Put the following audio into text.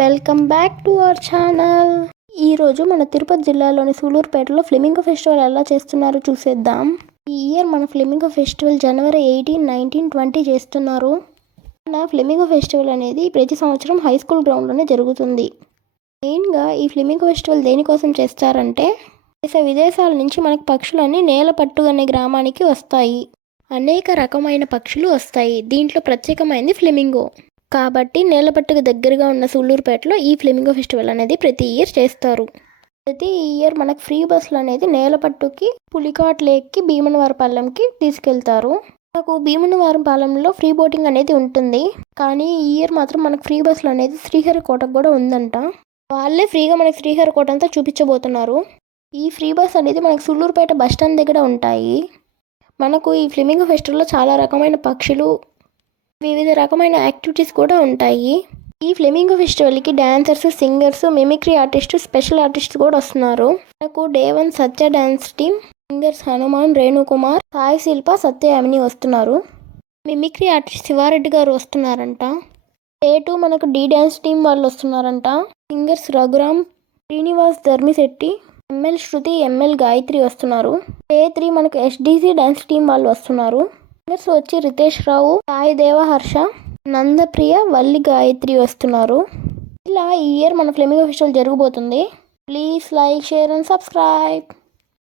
Welcome back to our channel. ఈరోజు మన తిరుపతి జిల్లాలోని సూలూరుపేటలో ఫ్లెమింగో ఫెస్టివల్ ఎలా చేస్తున్నారో చూసేద్దాం. ఈ ఇయర్ మన ఫ్లెమింగో ఫెస్టివల్ జనవరి 18, 19, 20 చేస్తున్నారు. మన ఫ్లెమింగో ఫెస్టివల్ అనేది ప్రతి సంవత్సరం హై స్కూల్ గ్రౌండ్లోనే జరుగుతుంది. మెయిన్గా ఈ ఫ్లెమింగో ఫెస్టివల్ దేనికోసం చేస్తారంటే దేశ విదేశాల నుంచి మనకు పక్షులన్నీ నేలపట్టు అనే గ్రామానికి వస్తాయి. అనేక రకమైన పక్షులు వస్తాయి. దీంట్లో ప్రత్యేకమైనది ఫ్లెమింగో. కాబట్టి నేలపట్టుకు దగ్గరగా ఉన్న సూళ్ళూరుపేటలో ఈ ఫ్లెమింగో ఫెస్టివల్ అనేది ప్రతి ఇయర్ చేస్తారు. ప్రతి ఇయర్ మనకు ఫ్రీ బస్సులు అనేది నేలపట్టుకి, పులికాట్ లేక్కి, భీమనవారపాలెంకి తీసుకెళ్తారు. మనకు భీమనవారపాలెంలో ఫ్రీ బోటింగ్ అనేది ఉంటుంది. కానీ ఈ ఇయర్ మాత్రం మనకు ఫ్రీ బస్సులు అనేది శ్రీహరికోటకు కూడా ఉందంట. వాళ్ళే ఫ్రీగా మనకు శ్రీహరికోట అంతా చూపించబోతున్నారు. ఈ ఫ్రీ బస్ అనేది మనకు సూళ్ళూరుపేట బస్ స్టాండ్ దగ్గర ఉంటాయి. మనకు ఈ ఫ్లెమింగో ఫెస్టివల్లో చాలా రకమైన పక్షులు, వివిధ రకమైన యాక్టివిటీస్ కూడా ఉంటాయి. ఈ ఫ్లెమింగో ఫెస్టివల్కి dancers, singers, mimicry artist, special artist కూడా వస్తున్నారు. మనకు day 1 Satya dance team, singers Hanuman, Renukumar, Sai Shilpa, Satyayamini వస్తున్నారు. మిమిక్రీ ఆర్టిస్ట్ శివారెడ్డి గారు వస్తున్నారంట. డే 2 మనకు డి డాన్స్ టీమ్ వాళ్ళు వస్తున్నారంట. సింగర్స్ రఘురామ్, శ్రీనివాస్ ధర్మిశెట్టి, ఎంఎల్ శృతి, ఎంఎల్ గాయత్రి వస్తున్నారు. డే 3 మనకు ఎస్డిసి డాన్స్ టీమ్ వాళ్ళు వస్తున్నారు. సింగర్స్ వచ్చి రితేష్ రావు, సాయి దేవహర్ష, నందప్రియ, వల్లి గాయత్రి వస్తున్నారు. ఇలా ఈ ఇయర్ మన ఫ్లెమింగో ఫెస్టివల్ జరగబోతుంది. Please like, share and subscribe.